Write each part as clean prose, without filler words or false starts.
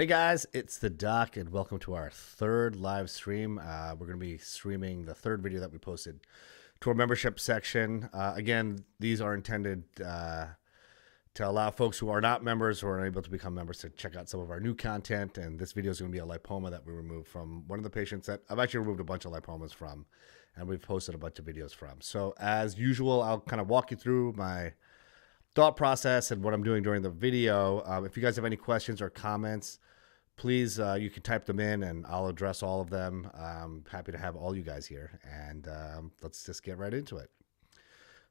Hey guys, it's the Doc, and welcome to our third live stream. We're going to be streaming the third video that we posted to our membership section. Again, these are intended to allow folks who are not members or are unable to become members to check out some of our new content. And this video is going to be a lipoma that we removed from one of the patients that I've actually removed a bunch of lipomas from, and we've posted a bunch of videos from. So as usual, I'll kind of walk you through my thought process and what I'm doing during the video. If you guys have any questions or comments, please, you can type them in and I'll address all of them. I'm happy to have all you guys here, and let's just get right into it.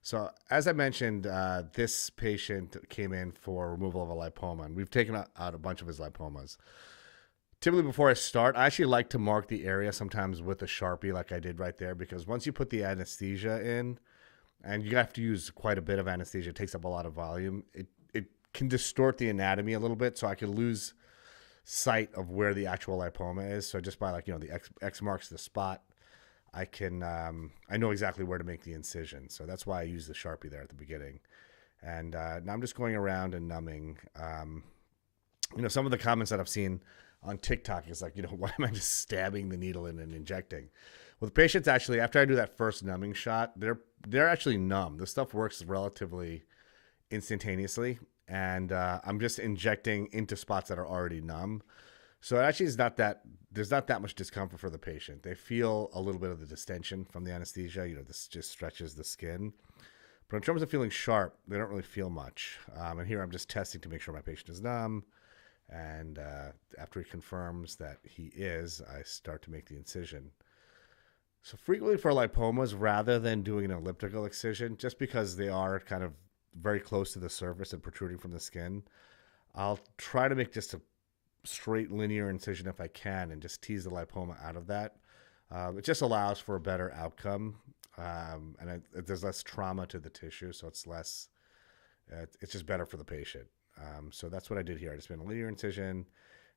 So as I mentioned, this patient came in for removal of a lipoma, and we've taken out a bunch of his lipomas. Typically before I start, I actually like to mark the area sometimes with a Sharpie like I did right there, because once you put the anesthesia in, and you have to use quite a bit of anesthesia, it takes up a lot of volume, it can distort the anatomy a little bit, so I could lose sight of where the actual lipoma is. So just by the X marks the spot, I know exactly where to make the incision. So that's why I use the Sharpie there at the beginning. And now I'm just going around and numbing. Some of the comments that I've seen on TikTok is like, why am I just stabbing the needle in and injecting? Well, the patients actually, after I do that first numbing shot, they're actually numb. This stuff works relatively instantaneously, and I'm just injecting into spots that are already numb. So it actually there's not that much discomfort for the patient. They feel a little bit of the distension from the anesthesia. This just stretches the skin. But in terms of feeling sharp, they don't really feel much. And here I'm just testing to make sure my patient is numb. And after he confirms that he is, I start to make the incision. So frequently for lipomas, rather than doing an elliptical excision, just because they are kind of very close to the surface and protruding from the skin, I'll try to make just a straight linear incision if I can and just tease the lipoma out of that. It just allows for a better outcome, and there's less trauma to the tissue, so it's just better for the patient. So that's what I did here. I just made a linear incision,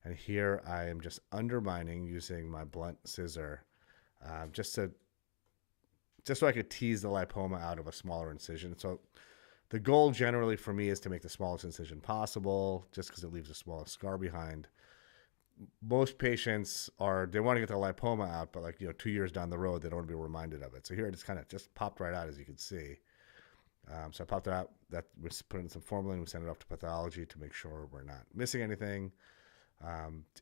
and here I am just undermining using my blunt scissor, just so I could tease the lipoma out of a smaller incision. So the goal generally for me is to make the smallest incision possible, just because it leaves the smallest scar behind. Most patients they want to get the lipoma out, but 2 years down the road, they don't want to be reminded of it. So here it just popped right out, as you can see. So I popped it out. That we put in some formalin. We sent it off to pathology to make sure we're not missing anything.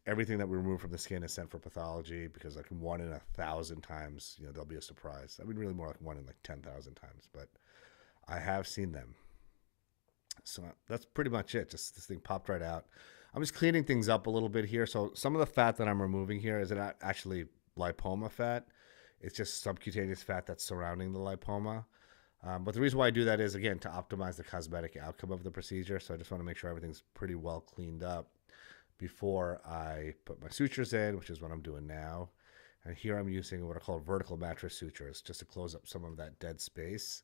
Everything that we remove from the skin is sent for pathology, because 1 in 1,000 times, there'll be a surprise. I mean, really more like 1 in 10,000 times, but I have seen them. So that's pretty much it. Just this thing popped right out. I'm just cleaning things up a little bit here. So some of the fat that I'm removing here is not actually lipoma fat. It's just subcutaneous fat that's surrounding the lipoma. But the reason why I do that is, again, to optimize the cosmetic outcome of the procedure. So I just want to make sure everything's pretty well cleaned up before I put my sutures in, which is what I'm doing now. And here I'm using what are called vertical mattress sutures, just to close up some of that dead space.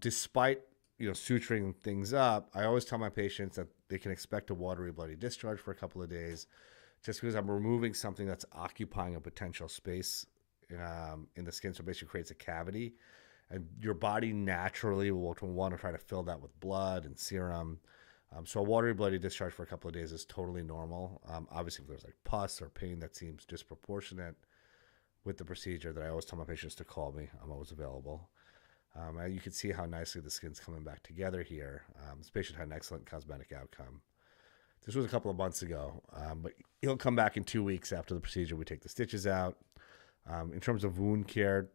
Despite suturing things up, I always tell my patients that they can expect a watery, bloody discharge for a couple of days, just because I'm removing something that's occupying a potential space in the skin. So it basically creates a cavity, and your body naturally will want to try to fill that with blood and serum. So a watery, bloody discharge for a couple of days is totally normal. Obviously, if there's pus or pain that seems disproportionate with the procedure, that I always tell my patients to call me. I'm always available. You can see how nicely the skin's coming back together here. This patient had an excellent cosmetic outcome. This was a couple of months ago, but he'll come back in 2 weeks after the procedure. We take the stitches out. In terms of wound care,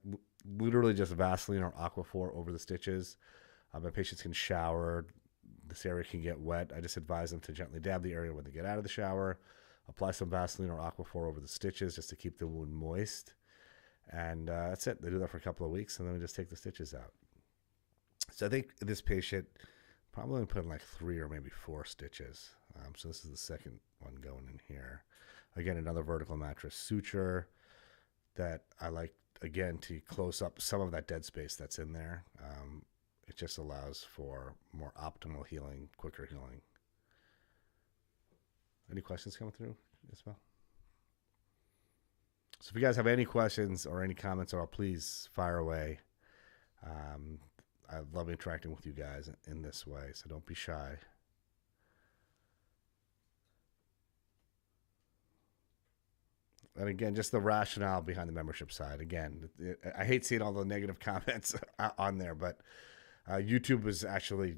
literally just Vaseline or Aquaphor over the stitches. My patients can shower. This area can get wet. I just advise them to gently dab the area when they get out of the shower. Apply some Vaseline or Aquaphor over the stitches just to keep the wound moist. And that's it. They do that for a couple of weeks, and then we just take the stitches out. So I think this patient probably put in 3 or maybe 4 stitches. So this is the second one going in here. Again, another vertical mattress suture that I like, again, to close up some of that dead space that's in there. It just allows for more optimal healing, quicker healing. Any questions coming through, Isabel? So if you guys have any questions or any comments at all, please fire away. I love interacting with you guys in this way, so don't be shy. And again, just the rationale behind the membership side. Again, I hate seeing all the negative comments on there, but YouTube was actually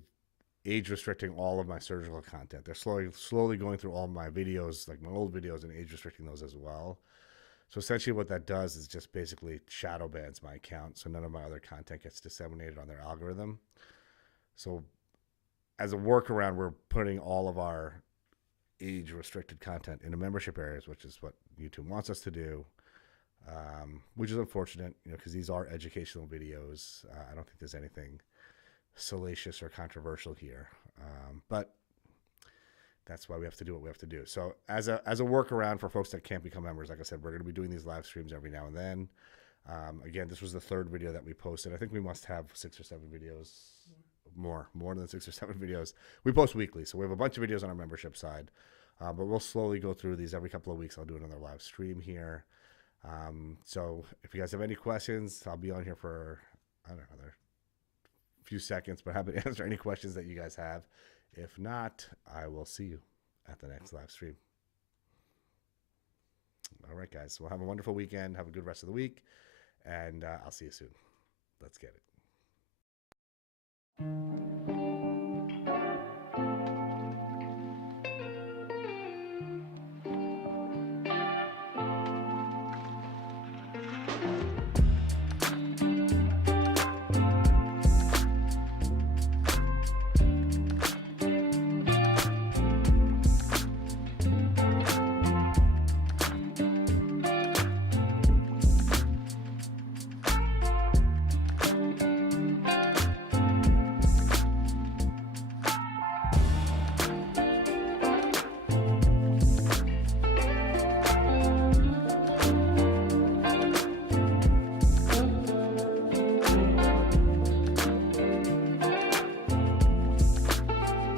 age restricting all of my surgical content. They're slowly going through all my videos, like my old videos, and age restricting those as well. So essentially what that does is just basically shadow bans my account, so none of my other content gets disseminated on their algorithm. So as a workaround, we're putting all of our age restricted content into membership areas, which is what YouTube wants us to do, which is unfortunate, because these are educational videos. I don't think there's anything salacious or controversial here, but that's why we have to do what we have to do. So as a workaround for folks that can't become members, like I said, we're going to be doing these live streams every now and then. Again, this was the third video that we posted. I think we must have 6 or 7 videos, more than 6 or 7 videos. We post weekly, so we have a bunch of videos on our membership side, but we'll slowly go through these every couple of weeks. I'll do another live stream here. So if you guys have any questions, I'll be on here for, I don't know, another few seconds, but happy to answer any questions that you guys have. If not, I will see you at the next live stream. All right, guys. Well, have a wonderful weekend. Have a good rest of the week, and I'll see you soon. Let's get it.